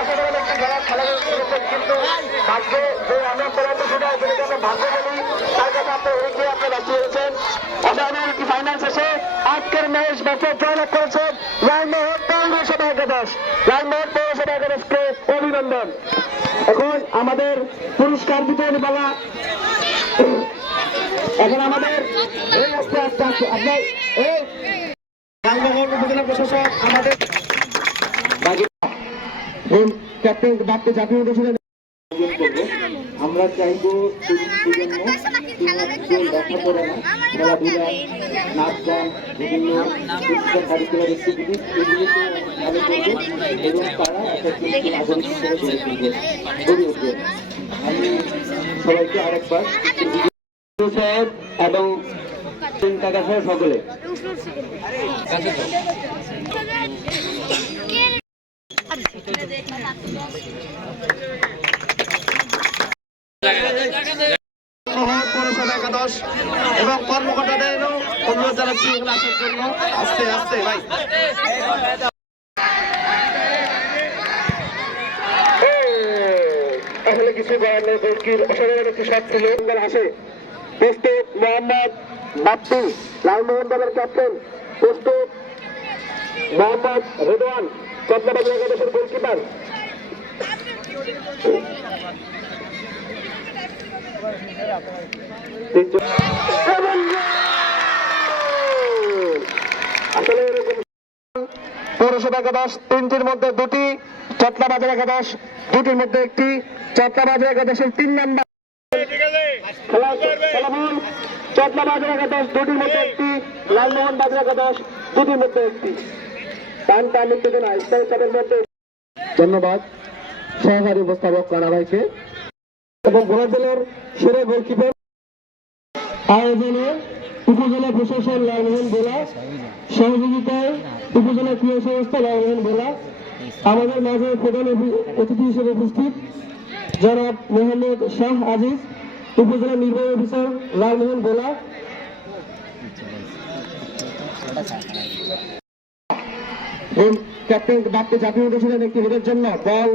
অসাধারণ একটি খেলা করেছেন, কিন্তু ভাগ্যে যে আমরা পড়াতে সেটা যেটাকে আমরা ভাগ্য বলি, তার কাছে আপনি এগিয়ে আপনি ব্যস্ত হয়েছেন। অসাধারণ একটি ফাইনাল শেষে আজকের ম্যাচ ম্যাচে জয়লাভ করেছেন লালমোহন পৌরসভা একাদশ। লালমোহন পৌরসভা একাদশকে অভিনন্দন। এখন আমাদের পুরস্কার বিতরণ পালা। এখন আমাদের এই আস্তে আস্তে আস্তে আপনার এই লালমোহন উপজেলা প্রশাসক আমাদের ক্যাপ্টেন বাপ্পি জাতীয় অনুশীলনে আমরা চাইবো লেখাপড়া, খেলাধুলা, নাচ গান, বিভিন্ন কারিকুলার অ্যাক্টিভিটিস এগুলিকে ভালো করবো এবং তারা একটা কিন্তু নাগরিক হিসেবে গড়ে উঠবে। আমি সবাইকে আরেকবার সাহেব এবং কাকা সহ সকলে পৌরসভা একাদশ এবং কর্মকর্তাদেরও অনুরোধ জানাচ্ছি এগুলো আসার জন্য। আস্তে আস্তে ভাই আসলে কিছু করার নেই। তুর্কির অসাধারণ একটি শট ছিল। আসে প্রস্তুত মোহাম্মদ বাপ্পি, লালমোহন দলের ক্যাপ্টেন। প্রস্তুত মোহাম্মদ রেদওয়ান, কমলাবাজার একাদশের গোলকিপার। আসলে পৌরসভা একাদশ তিনটির মধ্যে দুটি, চট্টলাবাজার একাদশ দুটির মধ্যে একটি। চট্টলাবাজার একাদশের 3 নম্বর খেলাফল, চট্টলাবাজার একাদশ দুটির মধ্যে একটি, লালমোহন বাজার একাদশ দুটির মধ্যে একটি। টান উত্তেজনা স্থায়ী চাপের মধ্যে। ধন্যবাদ সহকারী উপস্থাপক রানা ভাইকে এবং ঘোড়াদলের সেরা গোলকিপার। আয়োজনে উপজেলা প্রশাসন লালমোহন ভোলা, সহযোগিতায় উপজেলা ক্রীড়া সংস্থা লালমোহন ভোলা। আমাদের মাঝে প্রধান অতিথি হিসেবে উপস্থিত জনাব মোহাম্মদ শাহ আজিজ, উপজেলা নির্বাহী অফিসার লালমোহন ভোলা। ক্যাপ্টেন বাপ্পি জাতীয় অনুশীলন একটি হেডের জন্য বল